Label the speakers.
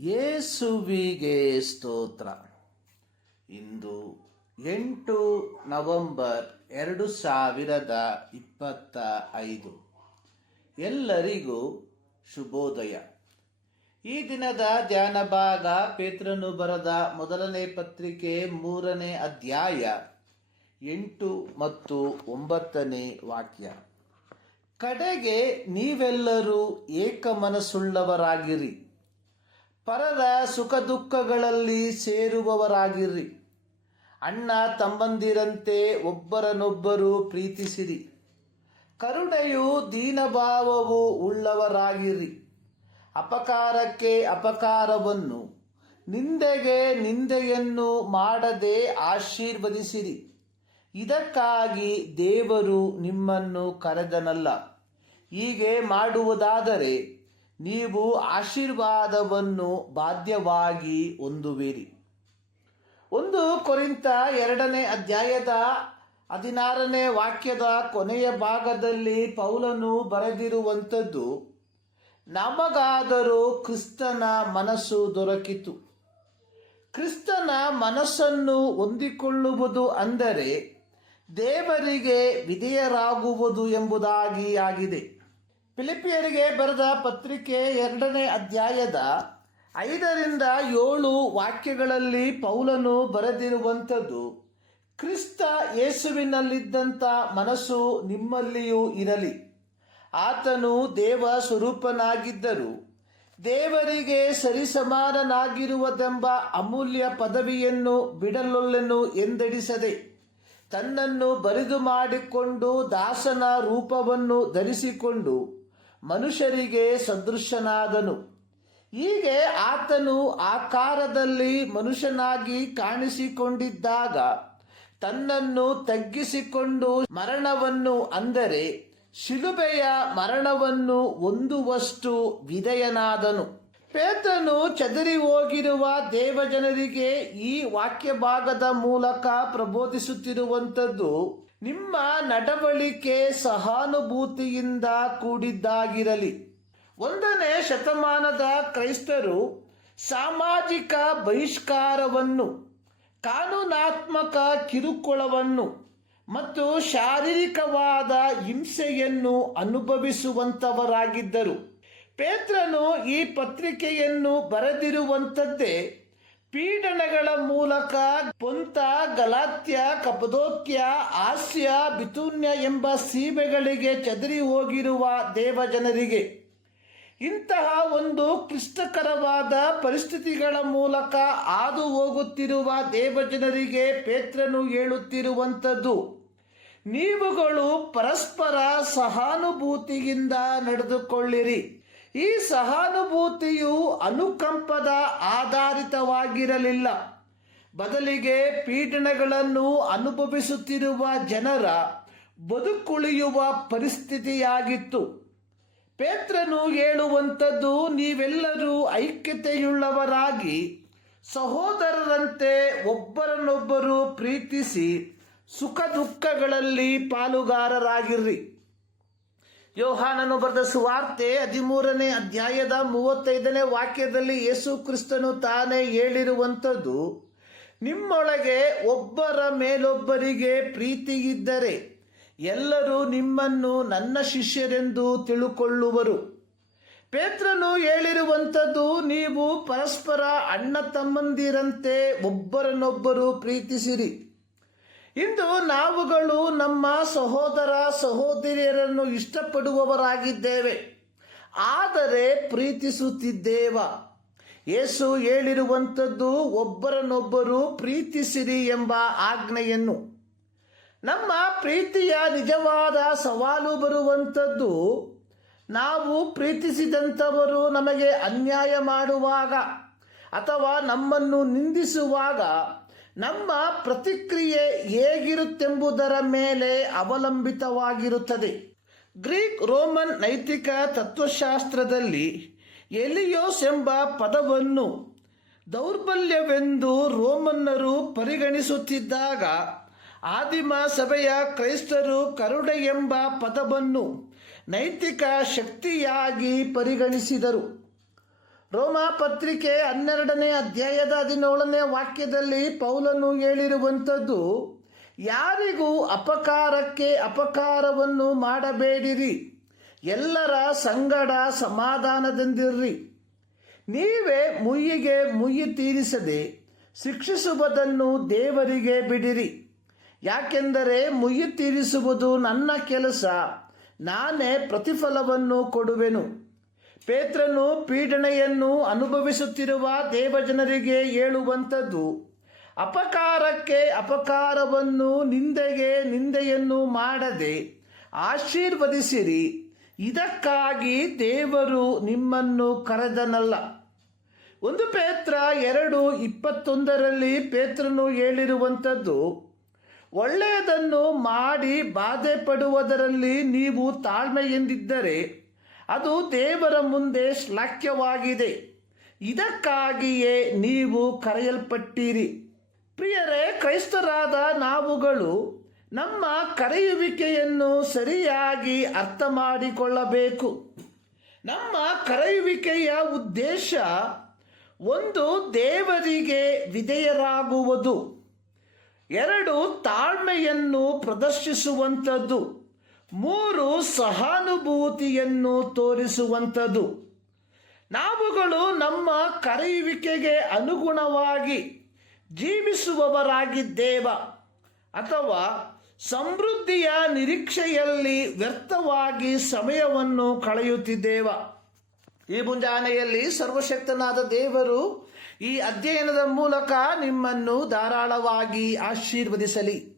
Speaker 1: ಯೇಸುವಿಗೆ ಸ್ತೋತ್ರ. ಇಂದು ಎಂಟು ನವೆಂಬರ್ ಎರಡು ಸಾವಿರದ ಇಪ್ಪತ್ತ ಐದು. ಎಲ್ಲರಿಗೂ ಶುಭೋದಯ. ಈ ದಿನದ ಧ್ಯಾನ ಭಾಗ ಪೇತ್ರನು ಬರೆದ ಮೊದಲನೇ ಪತ್ರಿಕೆ ಮೂರನೇ ಅಧ್ಯಾಯ ಎಂಟು ಮತ್ತು ಒಂಬತ್ತನೇ ವಾಕ್ಯ. ಕಡೆಗೆ ನೀವೆಲ್ಲರೂ ಏಕಮನಸ್ಸುಳ್ಳವರಾಗಿರಿ. ಪರರ ಸುಖ ದುಃಖಗಳಲ್ಲಿ ಸೇರುವವರಾಗಿರ್ರಿ ಅಣ್ಣ ತಮ್ಮಂದಿರಂತೆ ಒಬ್ಬರನೊಬ್ಬರು ಪ್ರೀತಿಸಿರಿ. ಕರುಣೆಯು ದೀನಭಾವವು ಉಳ್ಳವರಾಗಿರಿ. ಅಪಕಾರಕ್ಕೆ ಅಪಕಾರವನ್ನು, ನಿಂದೆಗೆ ನಿಂದೆಯನ್ನು ಮಾಡದೆ ಆಶೀರ್ವದಿಸಿರಿ. ಇದಕ್ಕಾಗಿ ದೇವರು ನಿಮ್ಮನ್ನು ಕರೆದನಲ್ಲ. ಹೀಗೆ ಮಾಡುವುದಾದರೆ ನೀವು ಆಶೀರ್ವಾದವನ್ನು ಬಾಧ್ಯವಾಗಿ ಹೊಂದುವಿರಿ. ಒಂದು ಕೊರಿಂತ ಎರಡನೇ ಅಧ್ಯಾಯದ ಹದಿನಾರನೇ ವಾಕ್ಯದ ಕೊನೆಯ ಭಾಗದಲ್ಲಿ ಪೌಲನು ಬರೆದಿರುವಂಥದ್ದು, ನಮಗಾದರೂ ಕ್ರಿಸ್ತನ ಮನಸ್ಸು ದೊರಕಿತು. ಕ್ರಿಸ್ತನ ಮನಸ್ಸನ್ನು ಹೊಂದಿಕೊಳ್ಳುವುದು ಅಂದರೆ ದೇವರಿಗೆ ವಿಧೇಯರಾಗುವುದು ಎಂಬುದಾಗಿ ಆಗಿದೆ. ಫಿಲಿಪಿಯರಿಗೆ ಬರೆದ ಪತ್ರಿಕೆ ಎರಡನೇ ಅಧ್ಯಾಯದ ಐದರಿಂದ ಏಳು ವಾಕ್ಯಗಳಲ್ಲಿ ಪೌಲನು ಬರೆದಿರುವಂಥದ್ದು, ಕ್ರಿಸ್ತ ಯೇಸುವಿನಲ್ಲಿದ್ದಂಥ ಮನಸ್ಸು ನಿಮ್ಮಲ್ಲಿಯೂ ಇರಲಿ. ಆತನು ದೇವ ಸ್ವರೂಪನಾಗಿದ್ದರು ದೇವರಿಗೆ ಸರಿಸಮಾನನಾಗಿರುವುದೆಂಬ ಅಮೂಲ್ಯ ಪದವಿಯನ್ನು ಬಿಡಲೊಲ್ಲೆನು ಎಂದೆಡಿಸದೆ ತನ್ನನ್ನು ಬರಿದು ಮಾಡಿಕೊಂಡು ದಾಸನ ರೂಪವನ್ನು ಧರಿಸಿಕೊಂಡು ಮನುಷ್ಯರಿಗೆ ಸದೃಶನಾದನು. ಹೀಗೆ ಆತನು ಆಕಾರದಲ್ಲಿ ಮನುಷ್ಯನಾಗಿ ಕಾಣಿಸಿಕೊಂಡಿದ್ದಾಗ, ತನ್ನನ್ನು ತಗ್ಗಿಸಿಕೊಂಡು ಮರಣವನ್ನು ಅಂದರೆ ಶಿಲುಬೆಯ ಮರಣವನ್ನು ಒಂದುವಷ್ಟು ವಿಧೇಯನಾದನು. ಪೇತ್ರನು ಚದರಿ ಹೋಗಿರುವ ದೇವಜನರಿಗೆ ಈ ವಾಕ್ಯ ಭಾಗದ ಮೂಲಕ ಪ್ರಬೋಧಿಸುತ್ತಿರುವಂಥದ್ದು, ನಿಮ್ಮ ನಡವಳಿಕೆ ಸಹಾನುಭೂತಿಯಿಂದ ಕೂಡಿದ್ದಾಗಿರಲಿ. ಒಂದನೇ ಶತಮಾನದ ಕ್ರೈಸ್ತರು ಸಾಮಾಜಿಕ ಬಹಿಷ್ಕಾರವನ್ನು, ಕಾನೂನಾತ್ಮಕ ಕಿರುಕುಳವನ್ನು ಮತ್ತು ಶಾರೀರಿಕವಾದ ಹಿಂಸೆಯನ್ನು ಅನುಭವಿಸುವಂಥವರಾಗಿದ್ದರು. ಪೇತ್ರನು ಈ ಪತ್ರಿಕೆಯನ್ನು ಬರೆದಿರುವಂಥದ್ದೇ ಪೀಡನಗಳ ಮೂಲಕ ಪೊಂತ, ಗಲಾತ್ಯ, ಕಪದೋಕ್ಯ ಹಾಸ್ಯ ಬಿತೂನ್ಯ ಎಂಬ ಸೀಮೆಗಳಿಗೆ ಚದರಿ ಹೋಗಿರುವ ದೇವಜನರಿಗೆ ಇಂತಹ ಒಂದು ಕ್ಲಿಷ್ಟಕರವಾದ ಪರಿಸ್ಥಿತಿಗಳ ಮೂಲಕ ಹಾದು ಹೋಗುತ್ತಿರುವ ದೇವಜನರಿಗೆ ಪೇತ್ರನು ಹೇಳುತ್ತಿರುವಂಥದ್ದು, ನೀವುಗಳು ಪರಸ್ಪರ ಸಹಾನುಭೂತಿಯಿಂದ ನಡೆದುಕೊಳ್ಳಿರಿ. ಈ ಸಹಾನುಭೂತಿಯು ಅನುಕಂಪದ ಆಧಾರಿತವಾಗಿರಲಿಲ್ಲ. ಬದಲಿಗೆ ಪೀಡನೆಗಳನ್ನು ಅನುಭವಿಸುತ್ತಿರುವ ಜನರ ಬದುಕುಳಿಯುವ ಪರಿಸ್ಥಿತಿಯಾಗಿತ್ತು. ಪೇತ್ರನು ಹೇಳುವಂಥದ್ದು ನೀವೆಲ್ಲರೂ ಐಕ್ಯತೆಯುಳ್ಳವರಾಗಿ ಸಹೋದರರಂತೆ ಒಬ್ಬರನ್ನೊಬ್ಬರು ಪ್ರೀತಿಸಿ ಸುಖ ದುಃಖಗಳಲ್ಲಿ ಪಾಲುಗಾರರಾಗಿರ್ರಿ. ಯೋಹಾನನು ಬರೆದ ಸುವಾರ್ತೆ ಹದಿಮೂರನೇ ಅಧ್ಯಾಯದ ಮೂವತ್ತೈದನೇ ವಾಕ್ಯದಲ್ಲಿ ಯೇಸು ಕ್ರಿಸ್ತನು ತಾನೇ ಹೇಳಿರುವಂಥದ್ದು, ನಿಮ್ಮೊಳಗೆ ಒಬ್ಬರ ಮೇಲೊಬ್ಬರಿಗೆ ಪ್ರೀತಿ ಇದ್ದರೆ ಎಲ್ಲರೂ ನಿಮ್ಮನ್ನು ನನ್ನ ಶಿಷ್ಯರೆಂದು ತಿಳುಕೊಳ್ಳುವರು. ಪೇತ್ರನು ಹೇಳಿರುವಂಥದ್ದು, ನೀವು ಪರಸ್ಪರ ಅಣ್ಣ ತಮ್ಮಂದಿರಂತೆ ಒಬ್ಬರನ್ನೊಬ್ಬರು ಪ್ರೀತಿಸಿರಿ. ಇಂದು ನಾವುಗಳು ನಮ್ಮ ಸಹೋದರ ಸಹೋದರಿಯರನ್ನು ಇಷ್ಟಪಡುವವರಾಗಿದ್ದೇವೆ. ಆದರೆ ಪ್ರೀತಿಸುತ್ತಿದ್ದೇವ. ಯೇಸು ಹೇಳಿರುವಂಥದ್ದು ಒಬ್ಬರನ್ನೊಬ್ಬರು ಪ್ರೀತಿಸಿರಿ ಎಂಬ ಆಜ್ಞೆಯನ್ನು. ನಮ್ಮ ಪ್ರೀತಿಯ ನಿಜವಾದ ಸವಾಲು ಬರುವಂಥದ್ದು ನಾವು ಪ್ರೀತಿಸಿದಂಥವರು ನಮಗೆ ಅನ್ಯಾಯ ಮಾಡುವಾಗ ಅಥವಾ ನಮ್ಮನ್ನು ನಿಂದಿಸುವಾಗ ನಮ್ಮ ಪ್ರತಿಕ್ರಿಯೆ ಹೇಗಿರುತ್ತೆಂಬುದರ ಮೇಲೆ ಅವಲಂಬಿತವಾಗಿರುತ್ತದೆ. ಗ್ರೀಕ್ ರೋಮನ್ ನೈತಿಕ ತತ್ವಶಾಸ್ತ್ರದಲ್ಲಿ ಎಲಿಯೋಸ್ ಎಂಬ ಪದವನ್ನು ದೌರ್ಬಲ್ಯವೆಂದು ರೋಮನ್ನರು ಪರಿಗಣಿಸುತ್ತಿದ್ದಾಗ ಆದಿಮ ಸಭೆಯ ಕ್ರೈಸ್ತರು ಕರುಡೆ ಎಂಬ ಪದವನ್ನು ನೈತಿಕ ಶಕ್ತಿಯಾಗಿ ಪರಿಗಣಿಸಿದರು. ರೋಮ ಪತ್ರಿಕೆ ಹನ್ನೆರಡನೇ ಅಧ್ಯಾಯದ ಹದಿನೇಳನೇ ವಾಕ್ಯದಲ್ಲಿ ಪೌಲನು ಹೇಳಿರುವಂಥದ್ದು, ಯಾರಿಗೂ ಅಪಕಾರಕ್ಕೆ ಅಪಕಾರವನ್ನು ಮಾಡಬೇಡಿರಿ. ಎಲ್ಲರ ಸಂಗಡ ಸಮಾಧಾನದಿಂದಿರ್ರಿ. ನೀವೇ ಮುಯ್ಯಿಗೆ ಮುಯ್ಯಿ ತೀರಿಸದೆ ಶಿಕ್ಷಿಸುವುದನ್ನು ದೇವರಿಗೆ ಬಿಡಿರಿ. ಯಾಕೆಂದರೆ ಮುಯ್ಯಿ ತೀರಿಸುವುದು ನನ್ನ ಕೆಲಸ, ನಾನೇ ಪ್ರತಿಫಲವನ್ನು ಕೊಡುವೆನು. ಪೇತ್ರನು ಪೀಡನೆಯನ್ನು ಅನುಭವಿಸುತ್ತಿರುವ ದೇವಜನರಿಗೆ ಹೇಳುವಂಥದ್ದು. ಅಪಕಾರಕ್ಕೆ ಅಪಕಾರವನ್ನು ನಿಂದೆಗೆ ನಿಂದೆಯನ್ನು ಮಾಡದೆ ಆಶೀರ್ವದಿಸಿರಿ. ಇದಕ್ಕಾಗಿ ದೇವರು ನಿಮ್ಮನ್ನು ಕರೆದನಲ್ಲ. ಒಂದು ಪೇತ್ರ ಎರಡು ಇಪ್ಪತ್ತೊಂದರಲ್ಲಿ ಪೇತ್ರನು ಹೇಳಿರುವಂಥದ್ದು, ಒಳ್ಳೆಯದನ್ನು ಮಾಡಿ ಬಾಧೆ ಪಡುವುದರಲ್ಲಿ ನೀವು ತಾಳ್ಮೆಯಿಂದಿದ್ದರೆ ಅದು ದೇವರ ಮುಂದೆ ಶ್ಲಾಘ್ಯವಾಗಿದೆ. ಇದಕ್ಕಾಗಿಯೇ ನೀವು ಕರೆಯಲ್ಪಟ್ಟಿರಿ. ಪ್ರಿಯರೇ, ಕ್ರೈಸ್ತರಾದ ನಾವುಗಳು ನಮ್ಮ ಕರೆಯುವಿಕೆಯನ್ನು ಸರಿಯಾಗಿ ಅರ್ಥ ಮಾಡಿಕೊಳ್ಳಬೇಕು ನಮ್ಮ ಕರೆಯುವಿಕೆಯ ಉದ್ದೇಶ ಒಂದು ದೇವರಿಗೆ ವಿಧೇಯರಾಗುವುದು. ಎರಡು ತಾಳ್ಮೆಯನ್ನು ಪ್ರದರ್ಶಿಸುವಂಥದ್ದು. ಮೂರು ಸಹಾನುಭೂತಿಯನ್ನು ತೋರಿಸುವಂಥದ್ದು. ನಾವುಗಳು ನಮ್ಮ ಕರೆಯುವಿಕೆಗೆ ಅನುಗುಣವಾಗಿ ಜೀವಿಸುವವರಾಗಿದ್ದೇವ ಅಥವಾ ಸಮೃದ್ಧಿಯ ನಿರೀಕ್ಷೆಯಲ್ಲಿ ವ್ಯರ್ಥವಾಗಿ ಸಮಯವನ್ನು ಕಳೆಯುತ್ತಿದ್ದೇವ. ಈ ಮುಂಜಾನೆಯಲ್ಲಿ ಸರ್ವಶಕ್ತನಾದ ದೇವರು ಈ ಅಧ್ಯಯನದ ಮೂಲಕ ನಿಮ್ಮನ್ನು ಧಾರಾಳವಾಗಿ ಆಶೀರ್ವದಿಸಲಿ.